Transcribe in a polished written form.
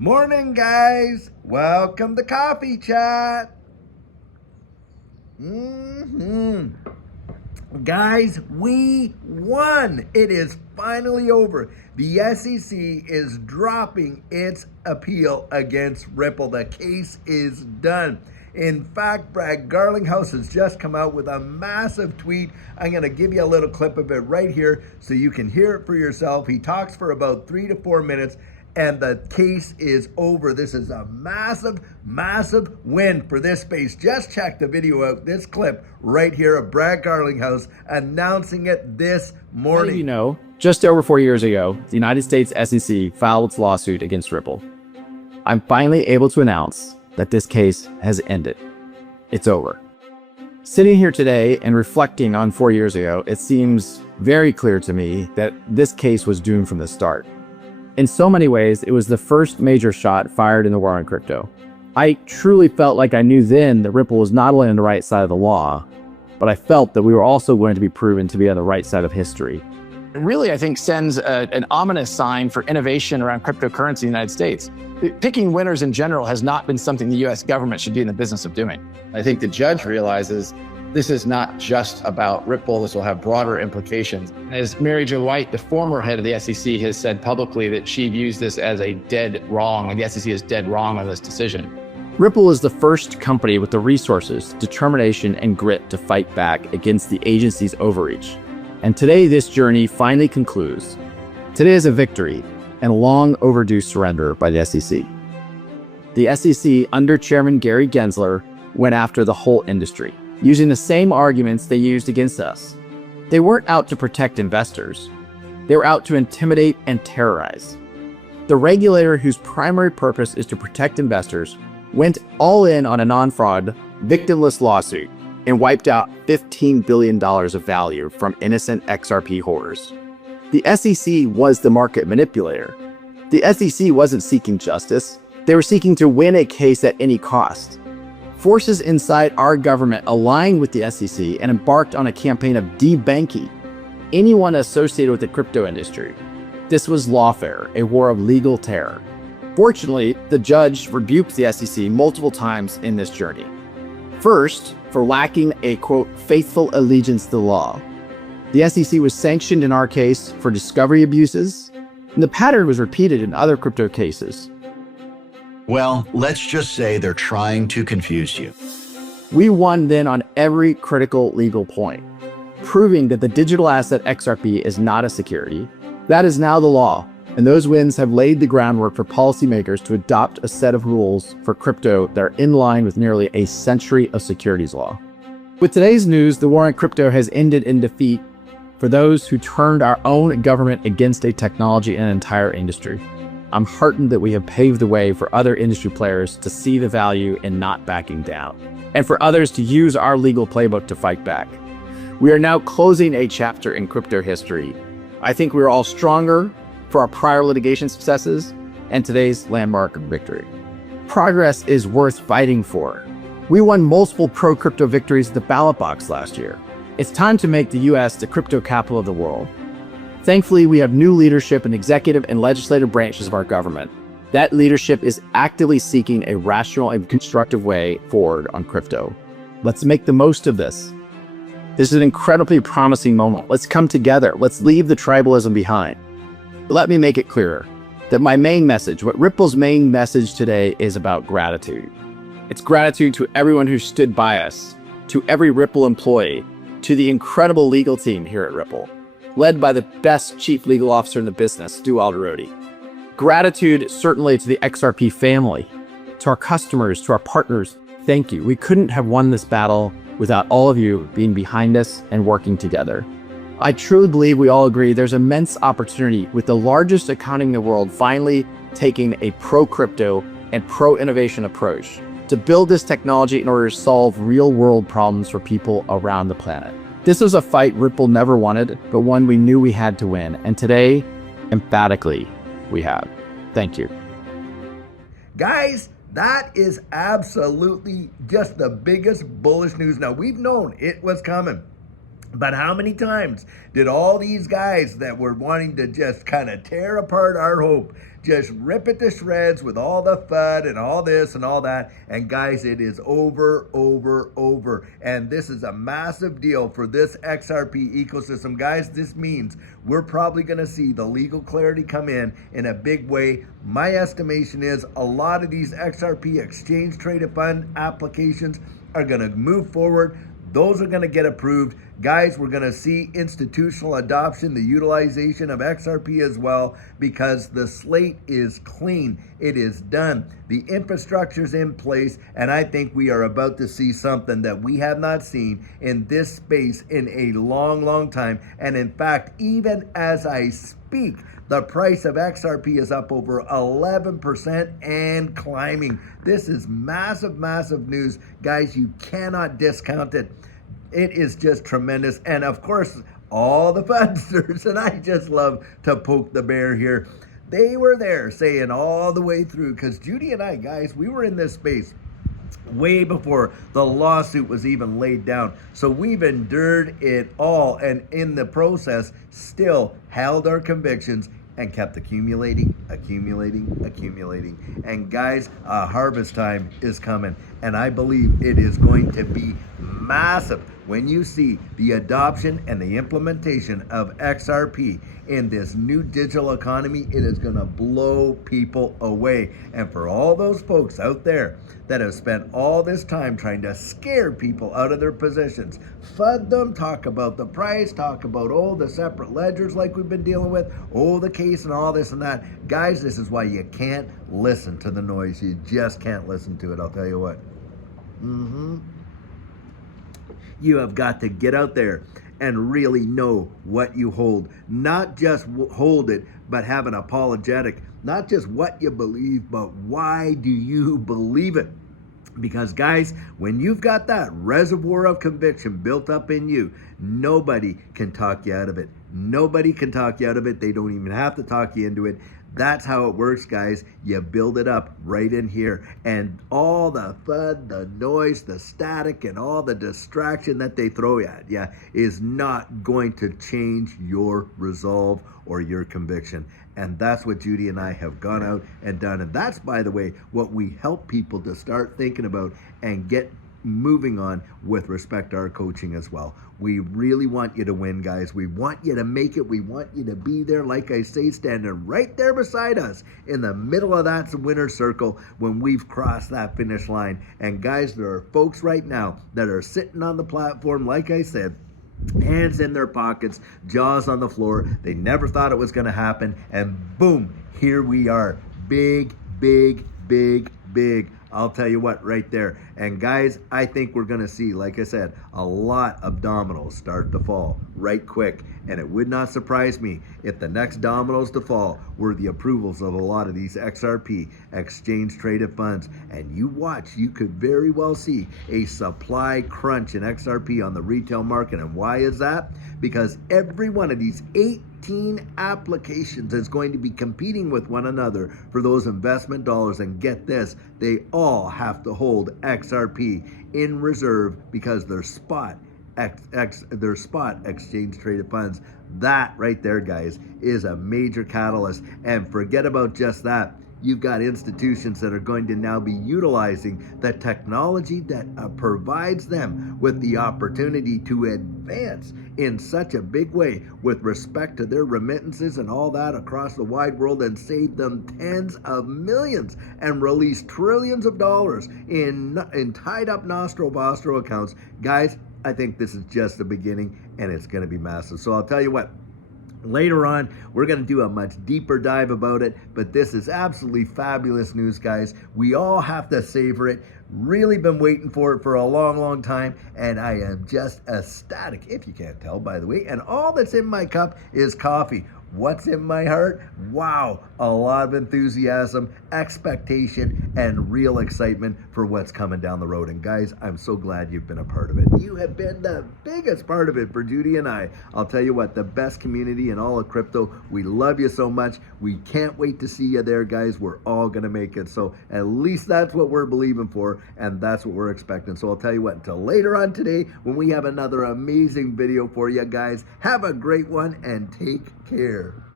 Morning, guys. Welcome to Coffee Chat. Guys, we won. It is finally over. The SEC is dropping its appeal against Ripple. The case is done. In fact, Brad Garlinghouse has just come out with a massive tweet. I'm going to give you a little clip of it right here so you can hear it for yourself. He talks for about 3 to 4 minutes and the case is over. This is a massive, massive win for this space. Just check the video out, this clip right here of Brad Garlinghouse announcing it this morning. Many of you know, just over 4 years ago, the United States SEC filed its lawsuit against Ripple. I'm finally able to announce that this case has ended. It's over. Sitting here today and reflecting on 4 years ago, it seems very clear to me that this case was doomed from the start. In so many ways, it was the first major shot fired in the war on crypto. I truly felt like I knew then that Ripple was not only on the right side of the law, but I felt that we were also going to be proven to be on the right side of history. It really, I think, sends an ominous sign for innovation around cryptocurrency in the United States. Picking winners in general has not been something the U.S. government should be in the business of doing. I think the judge realizes this is not just about Ripple. This will have broader implications. As Mary Jo White, the former head of the SEC, has said publicly that she views this as a dead wrong, and the SEC is dead wrong on this decision. Ripple is the first company with the resources, determination, and grit to fight back against the agency's overreach. And today, this journey finally concludes. Today is a victory and a long overdue surrender by the SEC. The SEC, under Chairman Gary Gensler, went after the whole industry, using the same arguments they used against us. They weren't out to protect investors. They were out to intimidate and terrorize. The regulator, whose primary purpose is to protect investors, went all in on a non-fraud, victimless lawsuit and wiped out $15 billion of value from innocent XRP holders. The SEC was the market manipulator. The SEC wasn't seeking justice. They were seeking to win a case at any cost. Forces inside our government aligned with the SEC and embarked on a campaign of debanking anyone associated with the crypto industry. This was lawfare, a war of legal terror. Fortunately, the judge rebuked the SEC multiple times in this journey. First, for lacking a, quote, faithful allegiance to the law. The SEC was sanctioned in our case for discovery abuses, and the pattern was repeated in other crypto cases. Well, let's just say they're trying to confuse you. We won then on every critical legal point, proving that the digital asset XRP is not a security. That is now the law, and those wins have laid the groundwork for policymakers to adopt a set of rules for crypto that are in line with nearly a century of securities law. With today's news, the war on crypto has ended in defeat for those who turned our own government against a technology and an entire industry. I'm heartened that we have paved the way for other industry players to see the value in not backing down, and for others to use our legal playbook to fight back. We are now closing a chapter in crypto history. I think we are all stronger for our prior litigation successes and today's landmark victory. Progress is worth fighting for. We won multiple pro-crypto victories at the ballot box last year. It's time to make the US the crypto capital of the world. Thankfully, we have new leadership in executive and legislative branches of our government. That leadership is actively seeking a rational and constructive way forward on crypto. Let's make the most of this. This is an incredibly promising moment. Let's come together. Let's leave the tribalism behind. But let me make it clearer that my main message, what Ripple's main message today, is about gratitude. It's gratitude to everyone who stood by us, to every Ripple employee, to the incredible legal team here at Ripple, led by the best chief legal officer in the business, Stu Alderodi. Gratitude certainly to the XRP family, to our customers, to our partners. Thank you. We couldn't have won this battle without all of you being behind us and working together. I truly believe we all agree there's immense opportunity with the largest economy in the world finally taking a pro-crypto and pro-innovation approach to build this technology in order to solve real-world problems for people around the planet. This was a fight Ripple never wanted, but one we knew we had to win. And today, emphatically, we have. Thank you. Guys, that is absolutely just the biggest bullish news. Now, we've known it was coming. But how many times did all these guys that were wanting to just kind of tear apart our hope just rip it to shreds with all the FUD and all this and all that? And guys, it is over. And this is a massive deal for this XRP ecosystem. Guys, this means we're probably going to see the legal clarity come in a big way. My estimation is a lot of these XRP exchange traded fund applications are going to move forward. Those are going to get approved. Guys, we're going to see institutional adoption, the utilization of XRP as well, because the slate is clean. It is done. The infrastructure's in place, and I think we are about to see something that we have not seen in this space in a long time. And in fact, even as I speak, the price of XRP is up over 11% and climbing. This is massive news. Guys, you cannot discount it. It is just tremendous. And of course, all the fundsters, and I just love to poke the bear here, they were there saying all the way through, because Judy and I, guys, we were in this space way before the lawsuit was even laid down. So we've endured it all, and in the process, still held our convictions and kept accumulating. And guys, harvest time is coming, and I believe it is going to be massive when you see the adoption and the implementation of XRP in this new digital economy. It is going to blow people away. And for all those folks out there that have spent all this time trying to scare people out of their positions, FUD them, talk about the price, talk about, the separate ledgers like we've been dealing with, the case and all this and that. Guys, this is why you can't listen to the noise. You just can't listen to it, I'll tell you what. You have got to get out there and really know what you hold. Not just hold it, but have an apologetic. Not just what you believe, but why do you believe it? Because guys, when you've got that reservoir of conviction built up in you, nobody can talk you out of it. Nobody can talk you out of it. They don't even have to talk you into it. That's how it works, guys. You build it up right in here. And all the FUD, the noise, the static, and all the distraction that they throw at you is not going to change your resolve or your conviction. And that's what Judy and I have gone out and done. And that's, by the way, what we help people to start thinking about and get moving on with respect to our coaching as well. We really want you to win, guys. We want you to make it. We want you to be there, like I say, standing right there beside us in the middle of that winner's circle when we've crossed that finish line. And guys, there are folks right now that are sitting on the platform, like I said, hands in their pockets, jaws on the floor. They never thought it was going to happen. And boom, here we are. Big. I'll tell you what, right there. And guys, I think we're going to see, like I said, a lot of dominoes start to fall right quick. And it would not surprise me if the next dominoes to fall were the approvals of a lot of these XRP, exchange traded funds. And you watch, you could very well see a supply crunch in XRP on the retail market. And why is that? Because every one of these 18 applications is going to be competing with one another for those investment dollars. And get this, they all have to hold XRP in reserve because they're spot exchange traded funds. That right there, guys, is a major catalyst. And forget about just that. You've got institutions that are going to now be utilizing the technology that provides them with the opportunity to advance in such a big way with respect to their remittances and all that across the wide world, and save them tens of millions and release trillions of dollars in tied up nostro accounts. Guys, I think this is just the beginning, and it's going to be massive. So I'll tell you what, later on, we're going to do a much deeper dive about it, but this is absolutely fabulous news, guys. We all have to savor it. Really been waiting for it for a long time, and I am just ecstatic, if you can't tell, by the way. And all that's in my cup is coffee. What's in my heart? Wow, a lot of enthusiasm, expectation, and real excitement for what's coming down the road. And guys, I'm so glad you've been a part of it. You have been the biggest part of it for Judy and I. I'll tell you what, the best community in all of crypto. We love you so much. We can't wait to see you there, guys. We're all going to make it. So at least that's what we're believing for, and that's what we're expecting. So I'll tell you what, until later on today, when we have another amazing video for you guys, have a great one and take care.